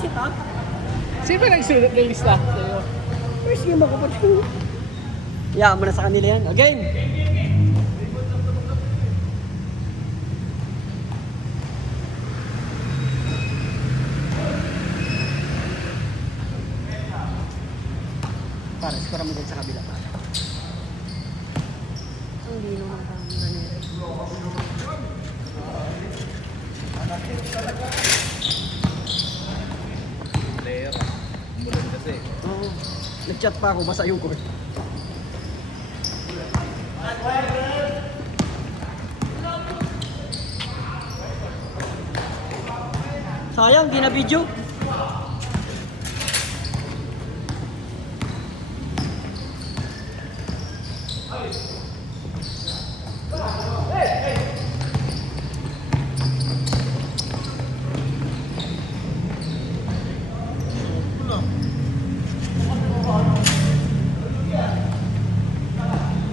pansit ha? Sino ba nagsulat ng lista sa'yo? First game ako pa. Yeah, muna sa kanila yan. Again! Para, skora mo dyan sa kabila pa. Ang lino ng camera nila. Player. Mulan kasi. Oo. Nag-chat pa ako, basta yung court. Sayang, di na video.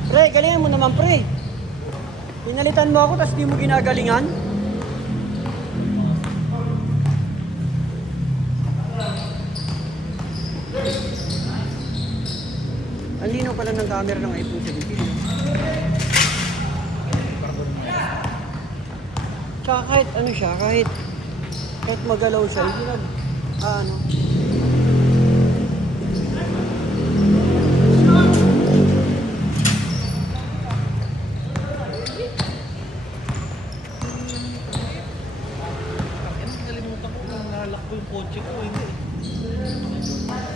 Pre, galingan mo naman pre. Pinalitan mo ako tapos di mo ginagalingan. Ang linaw pala ng camera ng iPhone 17. Tsaka kahit ano siya, kahit magalaw siya, hindi ano. Nalimutan ko kung nalak ko yung kotse ko.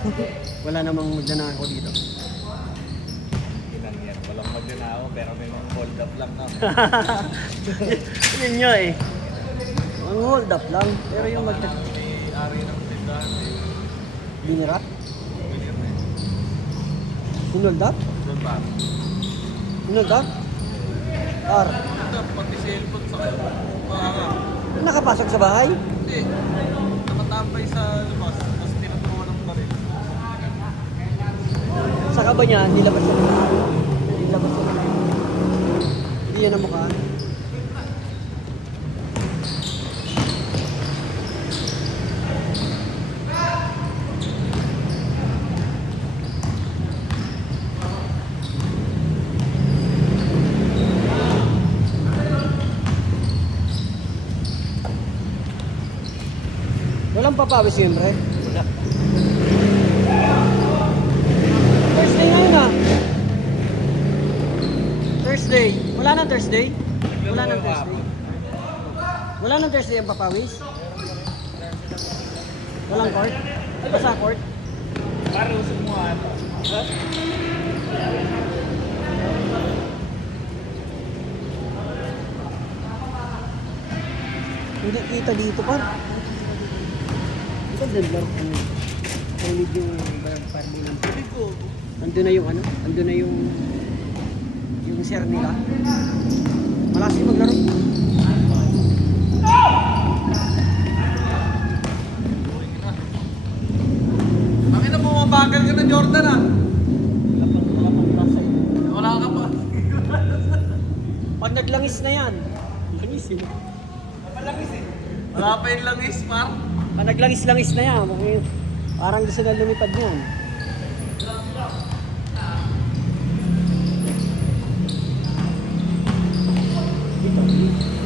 Hindi. Wala namang magnanakaw dito. Ilan yan. Walang magnanakaw pero may mga hold up lang na. Yun nyo eh. Ang hold up lang, pero yung May-ari ng tindahan. binira, Winner na yun. hold up? Doon ba? Hold up? R. Ito, pati cellphone sa kayo. Baka Nakapasok sa bahay? hindi. Nakatambay sa labas. Tapos tinatuwa ng baril. Sa kaba niya, nilabas siya. Nilabas siya. Hindi yan ang mukha. Walang papawis yun, pre. Wala. Thursday ngayon ah. Thursday. Wala nang Thursday? Wala nang Thursday. Wala nang Thursday ang papawis? Walang court? Basta court? Para usap mo ano. Hindi kita dito par. Ito blur ko. Solid yung parang ng. Sabi ko, Andun na yung ano? Andun na yung share nila. Malakas yung maglaro. bakit na bumabagal ka na Jordan ah? Wala pang klase. Wala ka pa. Pag naglangis na yan. Langis yun. Wala pa yung langis, par. Pag naglangis-langis na yan. Parang gusto na lumipad yan.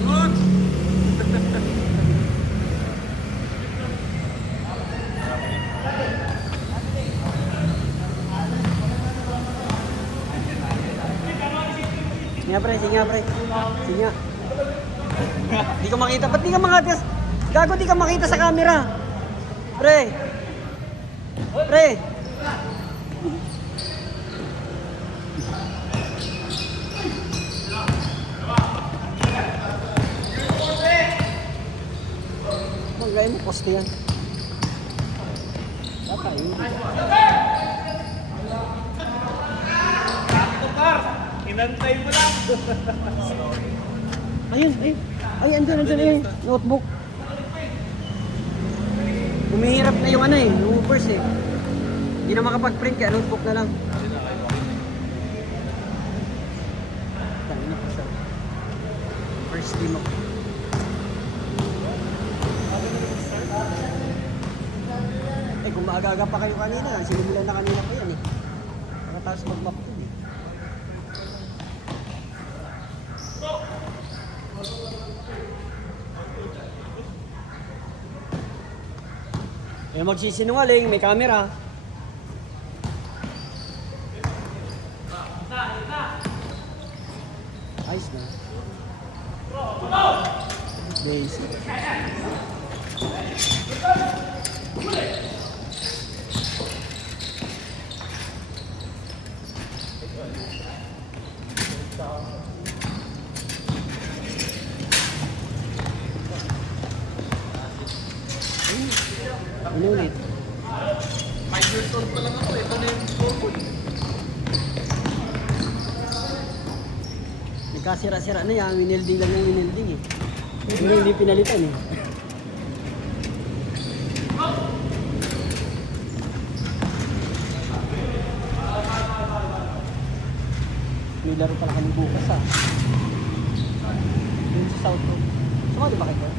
Good. Sige nga pre, sige nga pre. Sige nga. Di ka makita. Ba't di ka makita? Gago, di ka makita sa camera. Pre. Pre. Magay mo, poste yan. Patay. Sakto, par. Inantay mo lang. Ayun, ayun. Ay, andun, ayun. Notebook. Umihirap na yung ano eh, yung first eh. Hindi na makapag-print kaya notebook na lang. Tangin na po siya. First team ako. kung maaga-aga pa kayo kanina, sinimulan na kanina pa yan eh. Pagkatapos mag-map yun eh. Eh magsisinungaling, may camera. Ayos na. Basic. Ano ulit? 5 years old pa lang ako. Ito na yung scoreboard. Nagkasira-sira na yan, winelding lang yung winelding eh. Hindi pinalitan eh. May laro pala kami bukas ah. Yun sa South Road. Sumali ba kayo?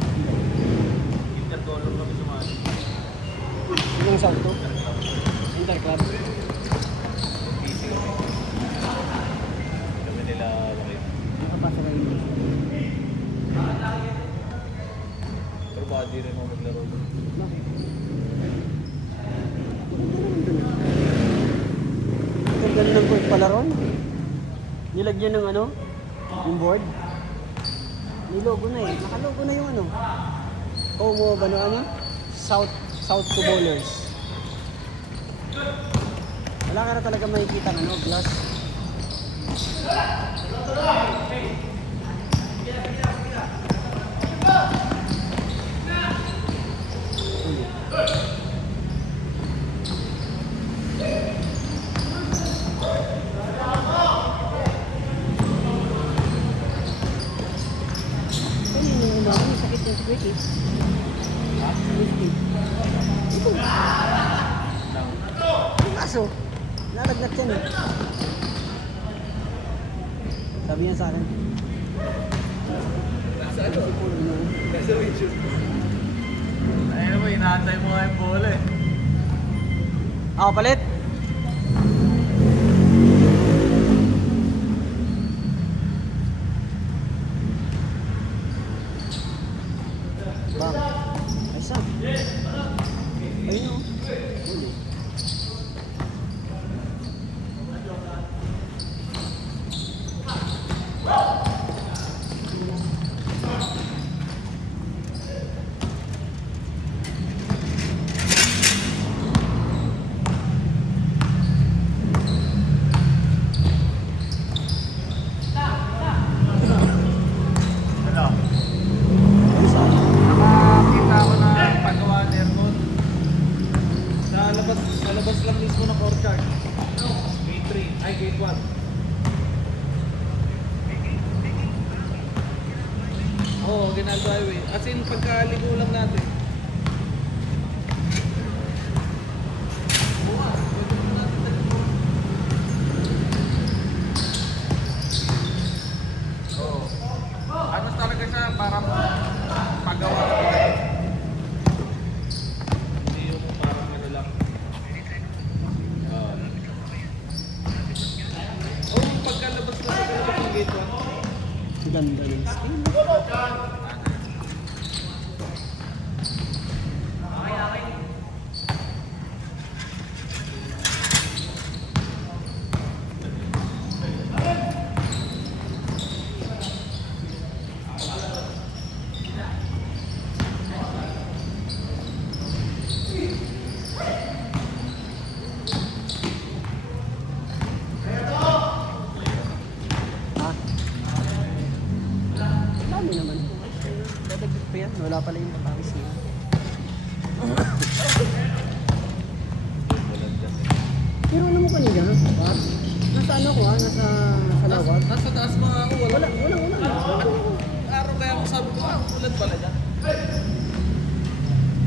Inter-dollar kami sumali. Yung South Road? Interclub. PC kami. Kami nila bakit. Nakapasa kayo yun. Pero body rin mo maglaro. Bakit? Ang ganda ng court pala ron. Nilagyan ng ano? Yung board. Nilogo na eh. Nakalogo na yung ano. Como ba ano? South to bowlers. Wala ka na talaga makikita ng ano, glass. Ano yung una? May sakit yung squeaky. Squeaky. Ito. Yung aso. Nalagnat yan eh. Sabi niya sa akin. Nasa ano? Nasa video. Ayun naman, inaantay mo nga yung bola eh. Ako palit. Bang. Ay sa. Ayun o. Huli. Ano? Ay sa. Nakakita ako na paggawa ni Aircon. Sa labas lang mismo ng courtyard. Gate 3, ay gate 1. Oo, Ginaldo Highway. As in, pagkaligo lang natin. Oo. Ano talaga siya, parang paggawa ka talaga. Hindi yung parang ano lang. Oo, pagkalabas na sa ng gate 1. Ganda ng skin. Ha? Dami naman. Dadagdag pa yan. Wala pala yung patawis niya. Pero alam mo kanina, ha? Nasa ano ko ha? Nasa lawag. Nasa taas mga ako, wala. Wala. Araw kaya ako sabi ko, ulan pala dyan.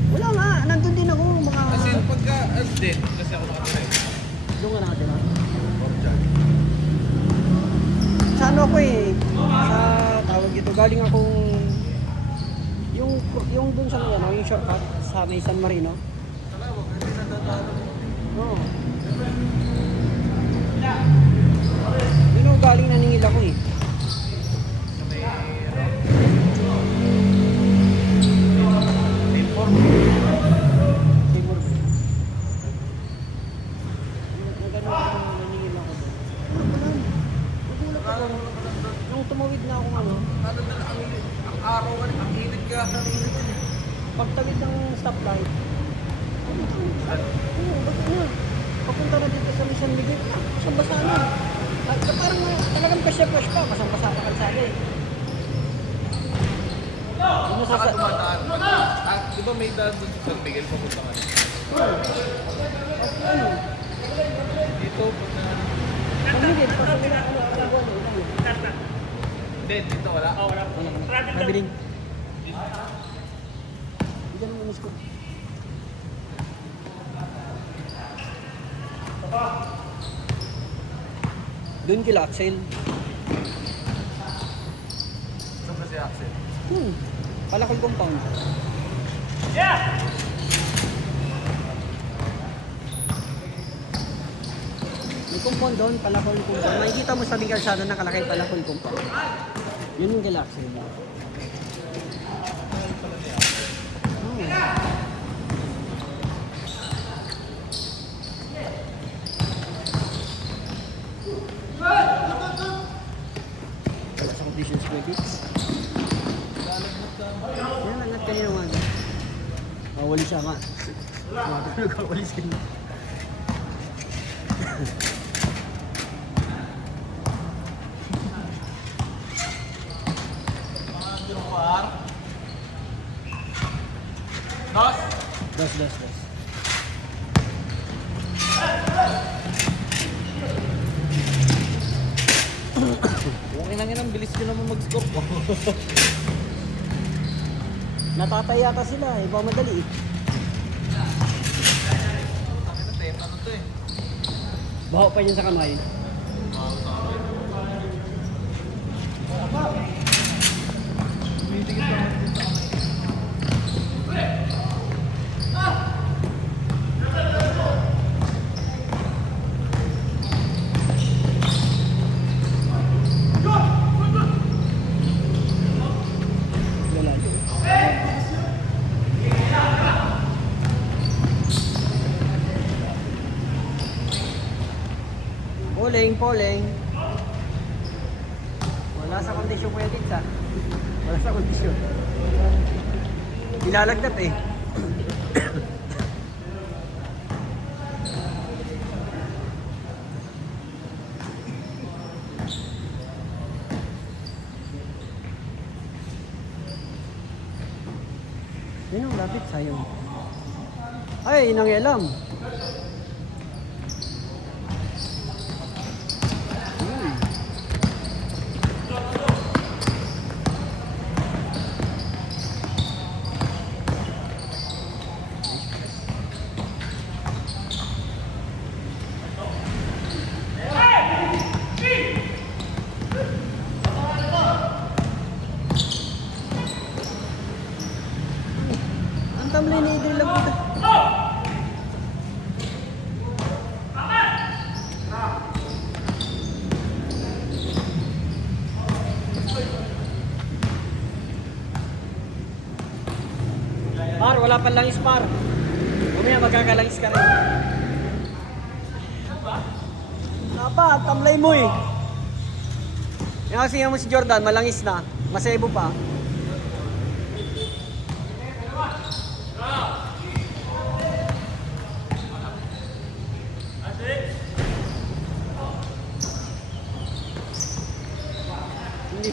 Wala nga. Nandun din ako. Mga... Kasi yung pagka, din, kasi ako nakatira. Doon ka natin ha? Courtyard. Sa ano ako eh. Sa tawag dito. Galing akong... Yung dun sa may ano, yung shortcut sa may San Marino. Talawag, hindi na Oo. Yun ang galing naningil ako eh. Sa may, inform. Siguro ba? Nagano ako naningil ako doon. Nagulat ako. Nung tumawid na ako ano, Ano na ang araw, ang init ka sa init. pagtawid ng stoplight. Oo, ba't na? Papunta na dito sa Mission Miguel. Basang-basa na. Parang talagang fresh pa. Basang-basa ka kalsada eh. Ano sa... Saka dumadaan. Di ba may daan doon sa San Miguel papunta ka? Ano? Dito, punta ka. San Miguel, pa sa wala ano. Hindi, dito wala. Wala. Nabiling. Diyan mo inis ko. Doon kila Axel. Saan ba si Axel? Palakol compound. May compound doon, Palakol compound. Makikita mo sa tabing kalsada nakalakay Palakol compound. Yun yung kila Axel. Wala sa conditions credits. Yan lang at kanina mga. Wali siya nga. Wali siya nga. Das. Okay lang yan, ang bilis ko naman mag-score ko. Natatay yata sila eh. Baka madali eh. Ano to eh? Baho pa yun sa kamay. Tumitigit naman din sa kamay. Wala yun. Poleng. Wala sa kondisyon po edit ha. Wala sa kondisyon. Ilalagdat eh. Yun ang lapit sayang. Ay, nangialam. Ang tamlay ni Idril lang dito. Par, wala pa lang ispar. Mamaya magkakalangis ka rin. Napa, tamlay mo eh. Yung kasi mo si Jordan, malangis na. Masebo pa. Hindi.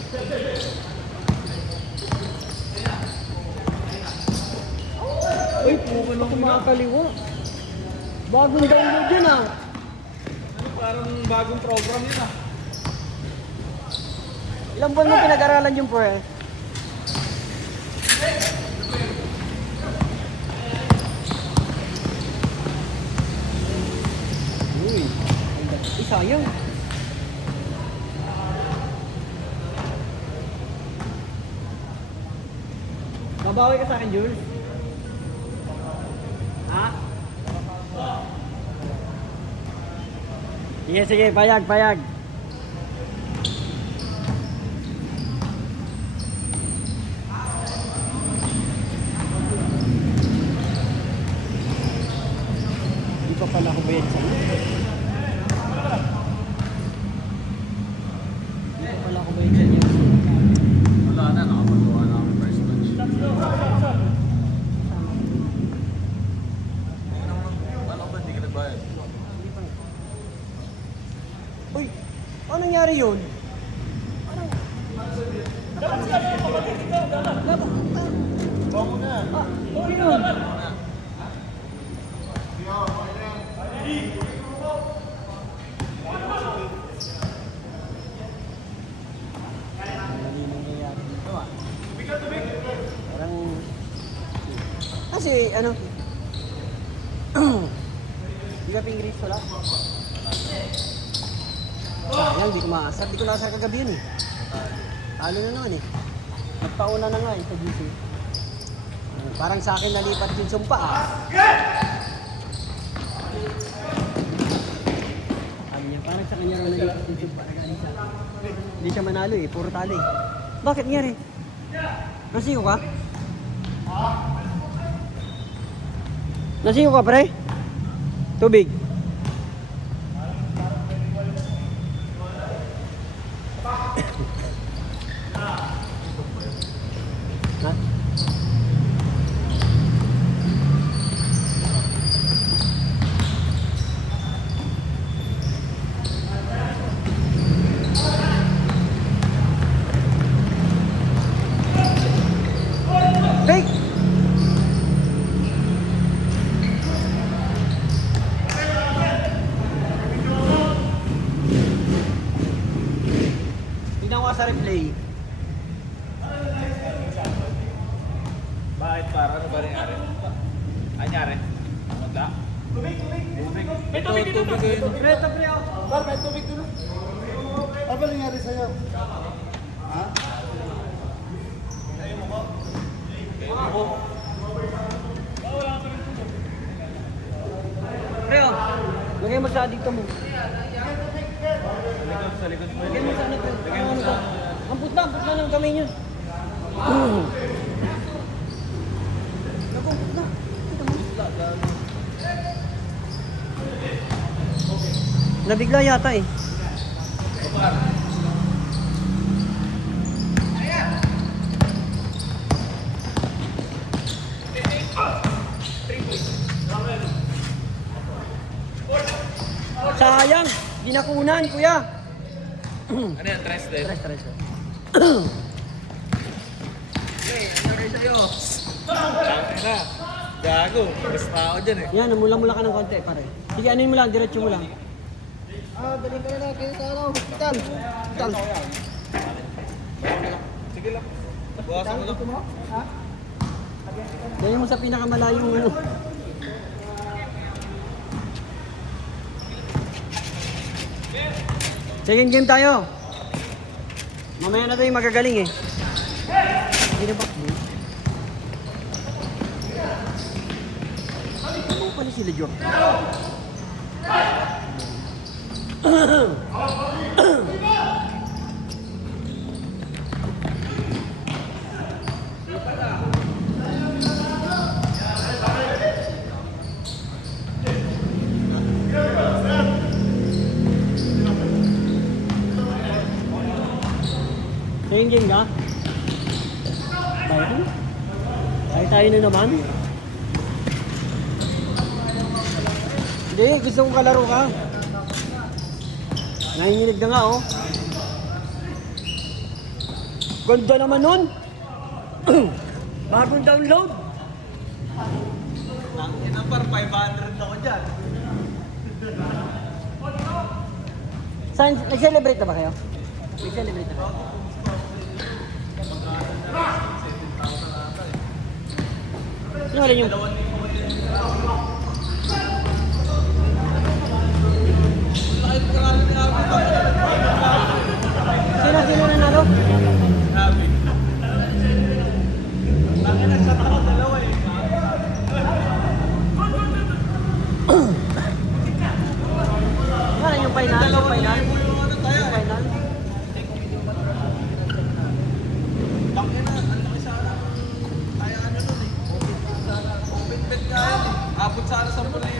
Uy, pupunta ko mga kaliwa. Bagong download yun ah. Parang bagong program yun ah. Ilang buwan mo pinag-aralan yung pre? Uy, sayang. Babawi ka sa akin, Jules. Ha? Sige, sige, payag, payag. Hindi pa pala ako bayad sa'yo. Hindi pa pala ako bayad sa'yo. Wala na, nakapagawa na ako first batch. Ano ba, hindi ka nagbayad? Uy, ano nangyari yun? Parang... Bango na. Ano yun? Ano yung nangyayari dito ah? Parang... Kasi ano... Di ka pingris wala? Sayang, di ko maasar. Di ko naasar kagabi yun eh. Talo na naman eh. Nagpauna na nga eh sa GC. Parang sa akin nalipat yung sumpa ah. Sabi niya, parang sa kanya raw nalipat yung sumpa. Hindi siya manalo eh, puro talo eh. Bakit nangyari? Nasiyo ka? Nasiyo ka pre? Tubig. Ha? Hey! Tingnan ko sa replay. Bakit para? Ano ba nangyari? Anyari? Mata? Tubig! May tubig dito! Pre, ito pre oh. Bar, may tubig dito. Ano ba nangyari sa'yo? Ha? Pre oh. Lagay mo sa dito mo. Sa likod mo. Lagay mo sa ano pre. Ano ba? Amput na ng kamay niyo. Nakumput na. Kita mo. Nabigla yata eh. Sayang, dinakunan kuya. Ano yan? Tres din? Tres. Hey, ano kayo sa'yo? Tangin na. Gago. Mas tao dyan eh. Yan, mula-mula ka ng konti pare. Sige, anuin mo lang, diretso mo lang. Daling ka na natin sa ano, hospital. Hospital. Sige lang. Buwasan mo lang. mo? Ha? Dahil mo sa pinakamalayong ano. Second game tayo. Mamaya na tayo magagaling eh. Hindi na ba? Ano pala sila Joe? Second game ka? Tayo na naman. Hindi, gusto kong kalaro ka. Nanginginig na nga oh. Ganda naman nun. Bagong download. Tangin na par 500 ako dyan. Saan, nag-celebrate na ba kayo? Nag-celebrate na ba? Sino wala yung... Sino nanalo? Sabi. Tangin na shot ako dalawa eh. Wala yung final. ticket nga yan eh. Abot sana 10,000 eh.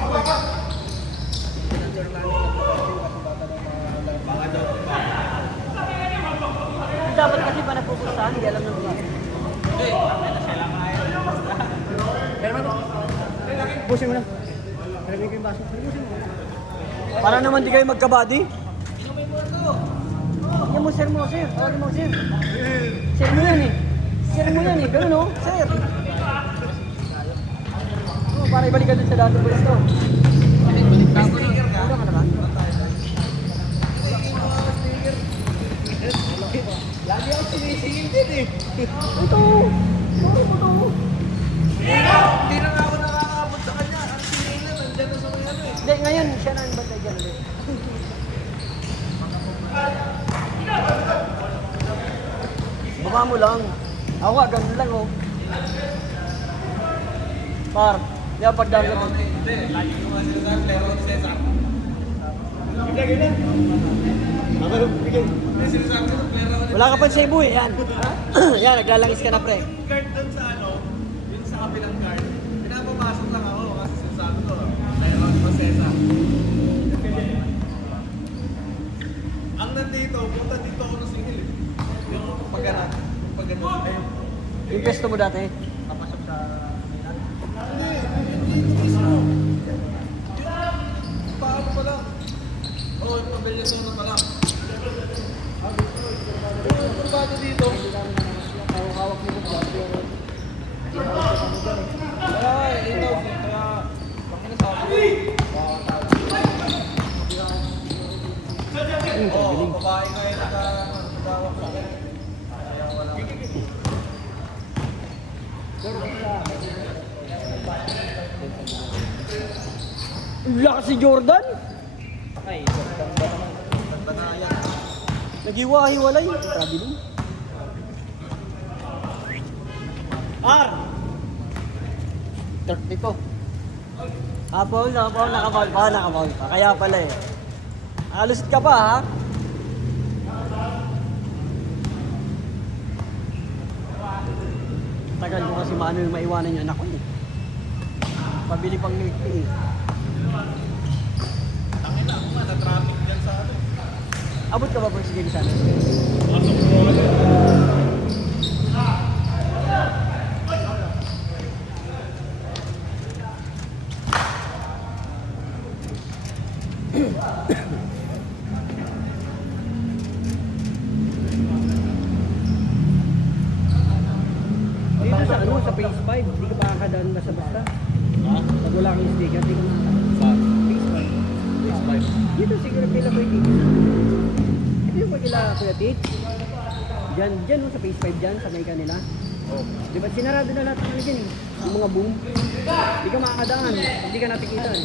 Baka daw. Dapat kasi pa napupuntahan, hindi alam ng mga. Eh, bakit na sila nga yan? Pero ano? Busin mo lang. Parang ko yung baso. Para naman di kayo magkabady. Yan mo, sir mo, sir. Tawagin mo, sir. Sir mo yan eh. Sir mo yan eh. Ganun o, sir. Oh, para ibalikan dun sa dati po ito. Ano ka naman? Lagi ako sinisingil din eh. Ito! Sorry mo to. Hindi na nga ako nakakaabot sa kanya. Ang sinila, nandyan na sa mga ano eh. Hindi, ngayon siya na ang bantay dyan ulit. Baba mo lang. Ako nga, ganun lang oh. Par, di ba pagdami mo? Hindi, lagi ko nga sinasabi, laro ni Cesar. Ako lang bigay. Hindi, sinasabi ko, laro ni Wala ka pa sa Cebu eh, yan. Yan, naglalangis ka na pre. Yung guard doon sa ano, yung sa kapilang guard, pinapapasok lang ako kasi sinasabi ko, laro ni Cesar. Ang nandito, punta dito ako ng singil eh. Yung pagganat, ayun. Yung pwesto mo dati. Napasok sa hindi mismo. Yung paano pa lang. Oo, yung pabelya zona pa lang. Yung probado dito. Hawak mo ko. Kaya, dito. Kaya, baka nasabi ko. Oo, babae kayo nagdawak sa akin. Kaya wala. Lakas si Jordan. Ay, ganda na yan. Naghiwa-hiwalay. Grabe din. R! 32. Paul, nakapaul pa. Kaya pala eh. Nakalusot ka pa ha? Tagal ko kasi maano yung maiwanan niya. Naku eh. Pabili pang milk tea eh. Tangin na ako nga, na-traffic dyan sa ano. Abot ka ba po sige sana? Dito sa ano, sa phase 5, hindi ka makakadaan basta-basta. Ha? Pag wala kang sticker, hindi ka makakadaan. Saan? Phase 5. Phase 5. Dito siguro pila ko yung ito yung pagkila Kuya Tit. Diyan no, sa phase 5 dyan, sa may kanila. Oh. Di ba sinarado na lahat ng ano dyan eh. Yung mga boom. Hindi ka makakadaan, hindi ka napikitan.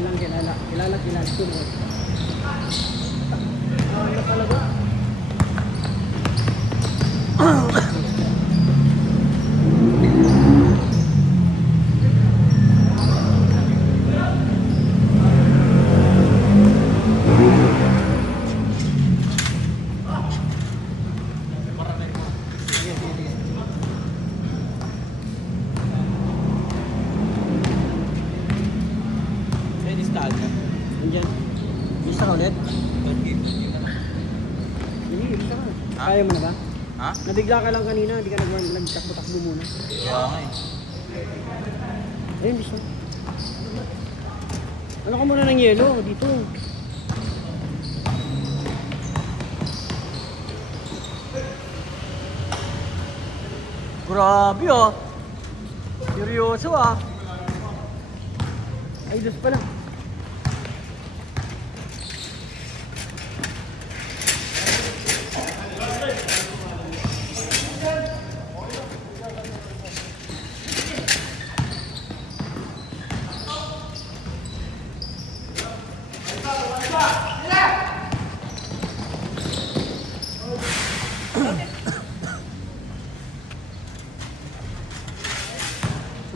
Kilala. Kilala. Tunod. Ano talaga? Sige, sige, sige. Pwede style ka. Nandiyan. Bisa ka ulit? Hindi, bisa ka. Ha? Kaya mo na ba? Ha? Nabigla ka lang kanina, hindi ka nagtakbo-takbo muna. Kaya nga eh. Ayun, bisa. Ano ka muna ng yelo dito? Grabe ah. Seryoso ah. Ay, dos pala.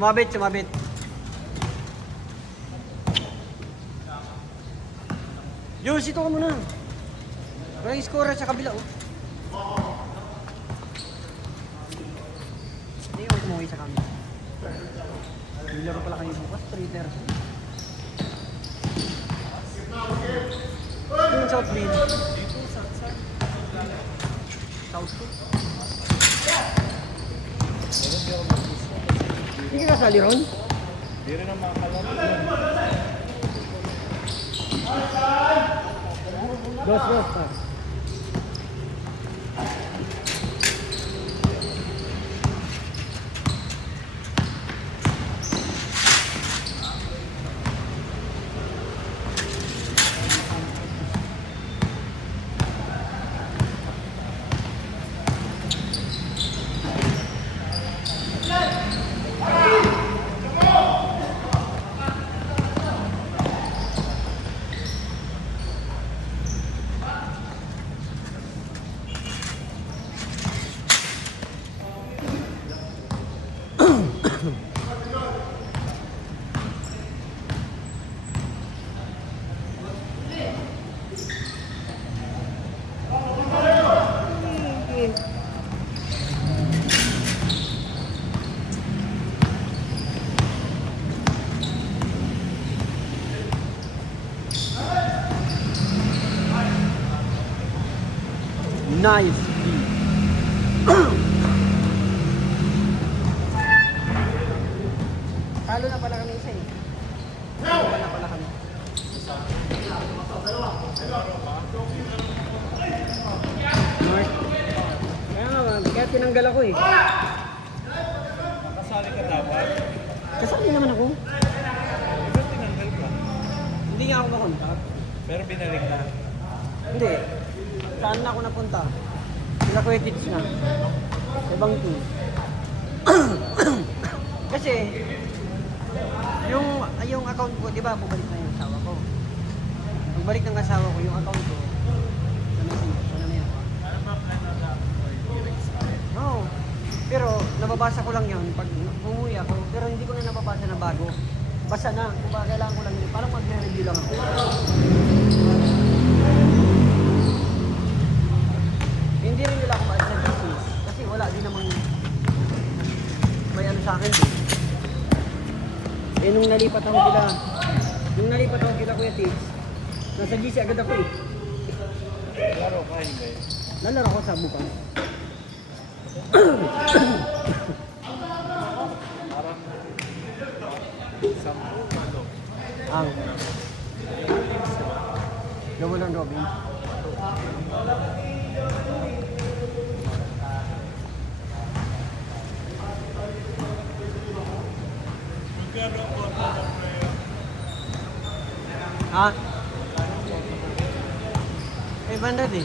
Sumabit. Yus, ito ka muna. Walang score sa kabila, oh. Hindi ako tumuwi sa kami. Laro pala kayo bukas, 3:30. Yung South Green. South Green. Hindi ka kasali ron? Hindi rin ang mga kalaro. Dos, pa. Nice. Talo na pala kami isa eh. Talo na pala kami. North. Kaya tinanggal ako eh. Nakasali ka dapat. Kasali naman ako. Ikaw tinanggal ka. Hindi nga ako makontak. Pero binalik na. Hindi. Saan na ako napunta? Sila Kuya Tits na. Ibang team. Kasi, yung account ko, di ba, bubalik na yung asawa ko. Pagbalik ng asawa ko, yung account ko, sa messenger, ano na yan? Oo. Pero, nababasa ko lang yun pag umuwi ako, pero hindi ko na nababasa na bago. Basta na, kung ba kailangan ko lang yun, parang magre-review lang ako. Hindi rin nila ako maalis ng business. Kasi wala din namang may ano sa akin. Eh nung nalipat ako kila Kuya Tigs, nasa GC agad ako eh. Laro ka, hindi. Lalaro ko sa bukas. Parang 10 ano. Ang Double on Robin. Magkano ang konto ng player? Ha? 500 eh.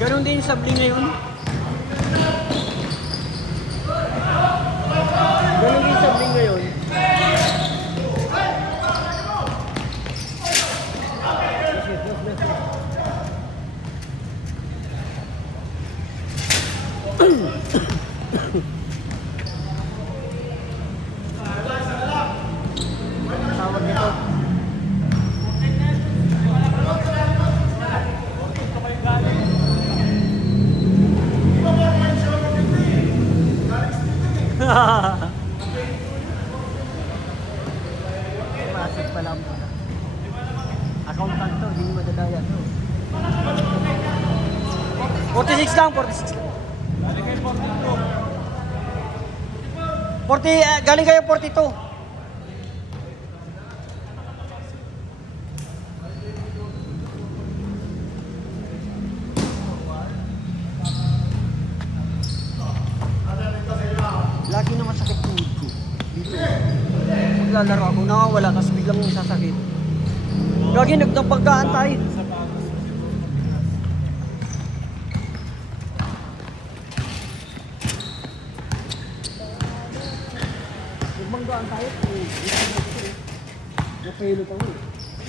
Ganon din sa bling ngayon. Masig pala ang pala. Accountant to, hindi madadaya to. 46 lang, 46 lang. 40, galing kayo 42. Lagi na masakit tuhod ko. Dito. Maglalaro ako, nakawala, tapos biglang sasakit. Lagi nagdapagkaan tayo. Nagbanggaan tayo. Napahilo tayo.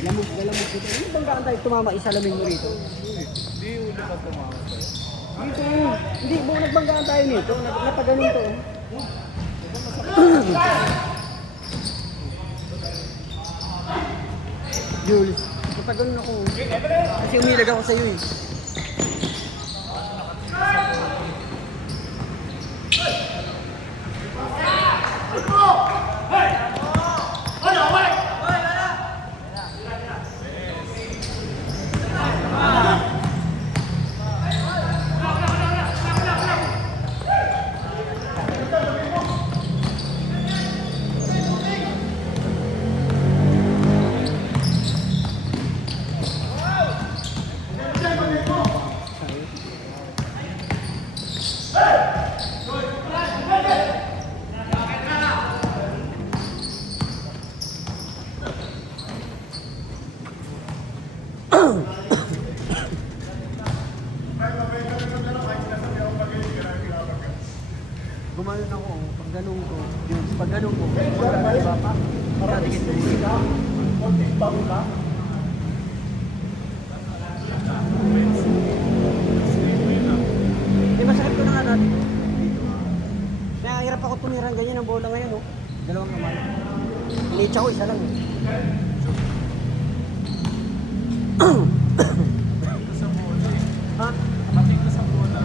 Lamog na lamog dito. Nagbanggaan tayo, tumama isalamin mo rito. Hindi ulit ka tumama sa'yo. Dito, hindi, buong nagbanggaan tayo nito. Napaganon to. Jules, napaganon ako. Kasi umilag ako sa'yo eh. Gumanon ako, pag ganun ko, yun, pag ganun ko, iba pa, dikit na dikit. Di masakit ko na nga natin. Kaya hirap ako tumirang ganyan ang bola ngayon, oh. Dalawang kamay. Initsa ko, isa lang eh. Ha? Matik ka sa bola.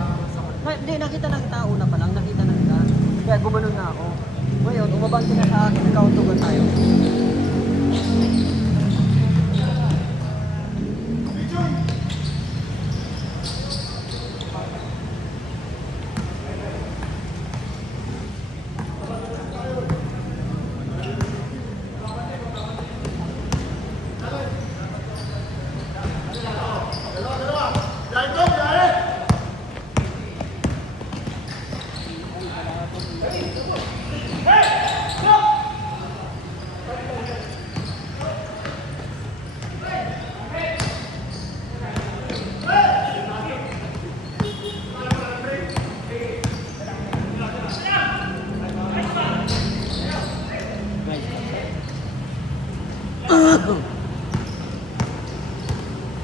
Hindi, nakita na kita una pa lang, nakita na kita. Kaya gumanon na ako. Ngayon, umabang ka na sa akin, nagkautugan tayo.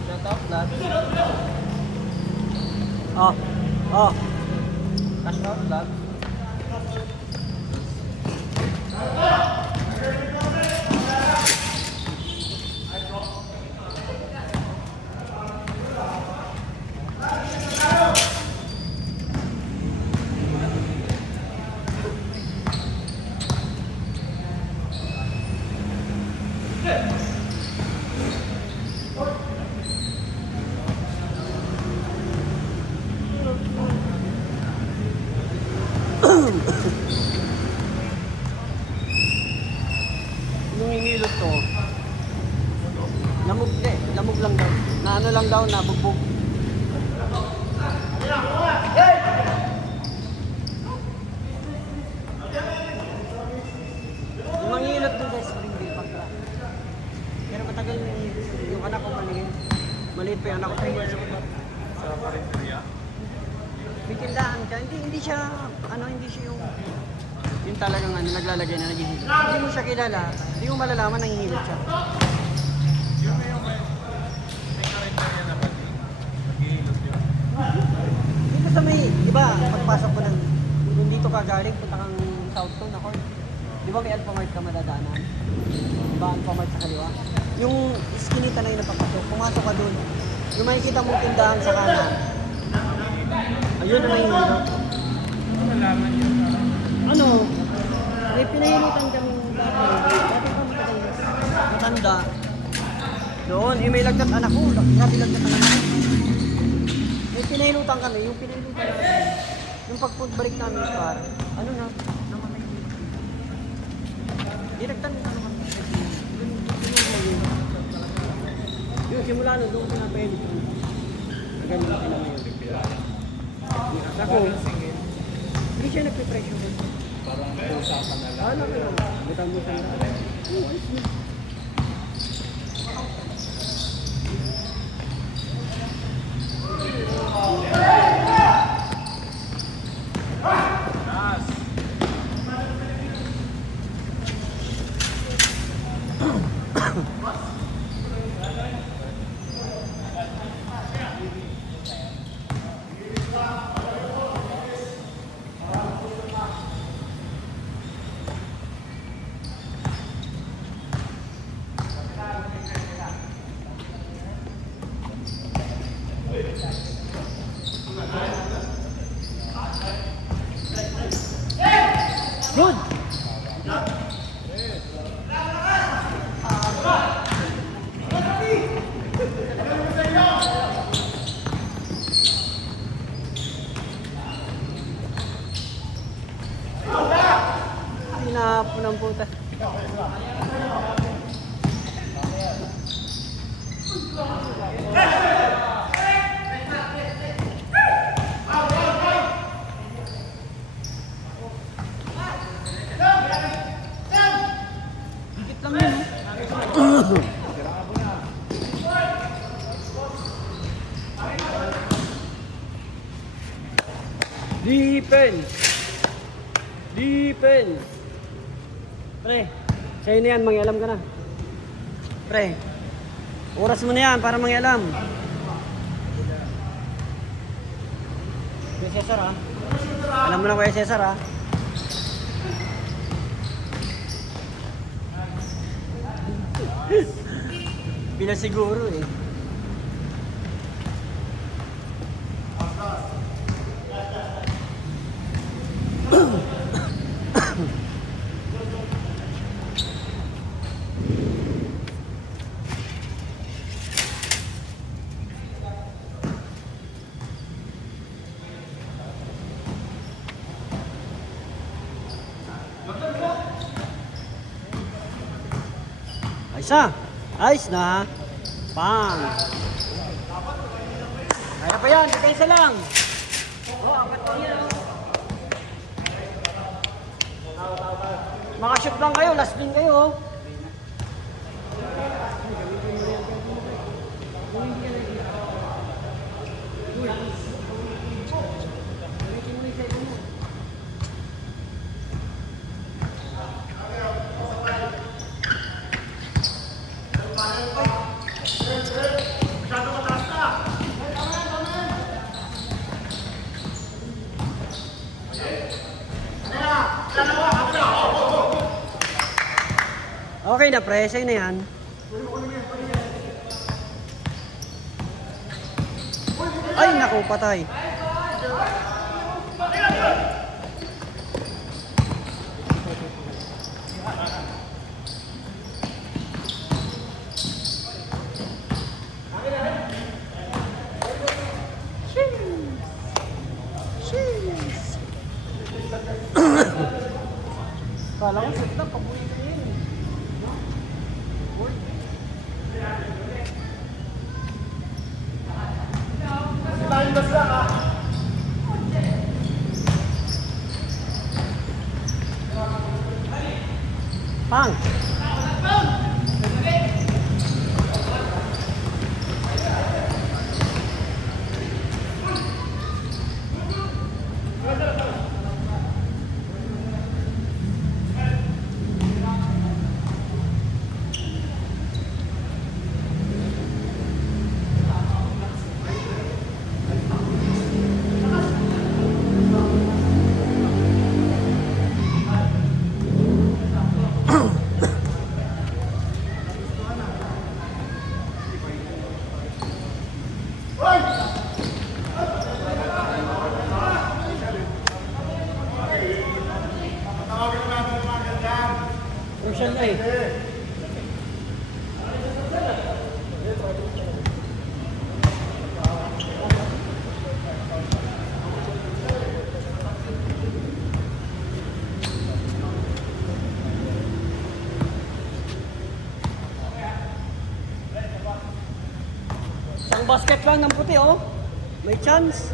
Shut up, lad. Oh, oh. Cash out, lad. Nung inilot to, lamog lang daw. Na ano lang daw, nabugbog. Yung mangilot doon guys, Springville pagka. Pero matagal yung anak ko maliit. Maliit pa yung anak ko, 3 years old. Sa Parinteria. May tindahan ka, hindi siya, hindi siya yung talagang naglalagay na naghihilot. Hindi mo siya kilala, hindi mo malalaman na hihilot siya. Yung may Parinteria na ba? Naghihilot yun. Dito sa may, iba, pagpasok ko ng, kung dito ka galing, punta kang South Town, ako. Di ba may Alphamart ka madadaanan? Diba Alphamart sa kaliwa? Yung iskinita na yung napapasok, pumasok ka dun. Yung makikita mong tindahan sa kanan. Ayun na may hihilot. Malaman yun. Ano? pinahilutan kami dati. Dati pa matagal na. Matanda. Doon, may lagdat anak ko. Grabe lagdat anak ko. May pinahilutan kami, yung pinahilutan namin. Yung pagpunbalik namin par, ano na, namatay din. Direktan na naman. Yung simula nun, doon pinapahilit. Ang ganun na kailangan yun. Ako, hindi siya nagpipresyo. Parang usapan na lang. Ano ka lang? Butang mo siya na. Oo, ayos na. Good! Pinahapon ng puta. Dikit lang yun, no? Defense! Defense! Pre, sa'yo na yan, mangialam ka na. Pre, oras mo na yan para mangialam. Kuya Cesar, ha? Alam mo na, Kuya Cesar, ha? Pinasiguro, eh. Ayos na. Ayos na. Pang. Kaya pa yan. Depensa lang. Oh, apat pa yan. Makashoot lang kayo. Last win kayo. Oh. Okay na pre, sa'yo na yan. Ay, naku, patay. Kala ko set na, pabuhay ka yun. Pang! Social na eh. Isang basket lang ng puti oh. May chance.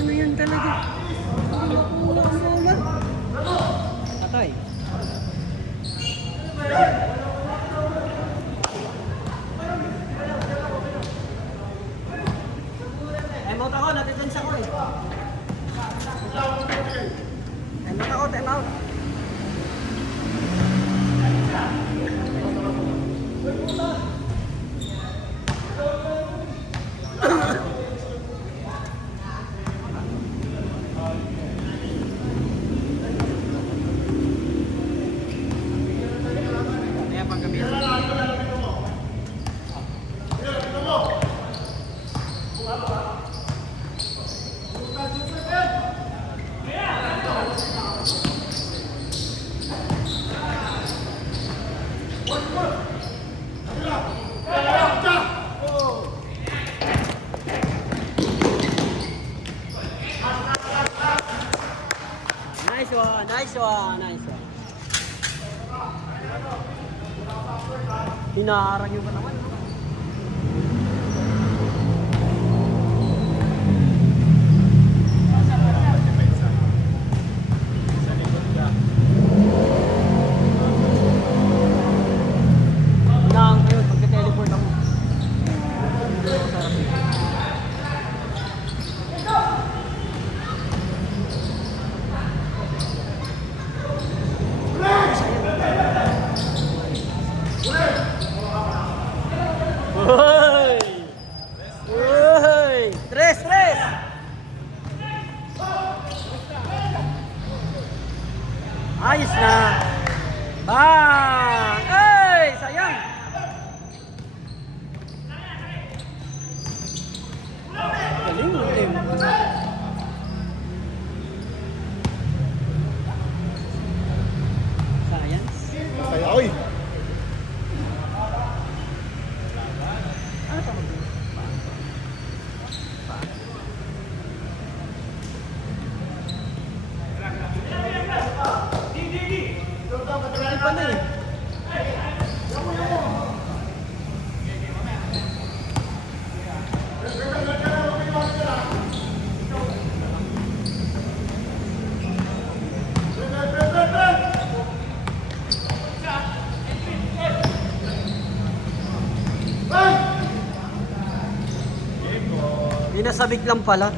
Ano yan talaga? Hindi makuha ang bola. Patay. Time out ako, natitens ako eh. Time out ako, time out. Kaya paggabi. Nice one, nice one, nice one. Hinaharang yung naman. Hinaharang kayo pagka-teleport ako. Sarap yun. Uy! Uy! Tres, tres! Ayos na! Bang! Ay! Sayang! Galing mo, Tim. Science? Kaya, oy! Ano tawag doon? Hindi pala eh. Dinasabik lang pala.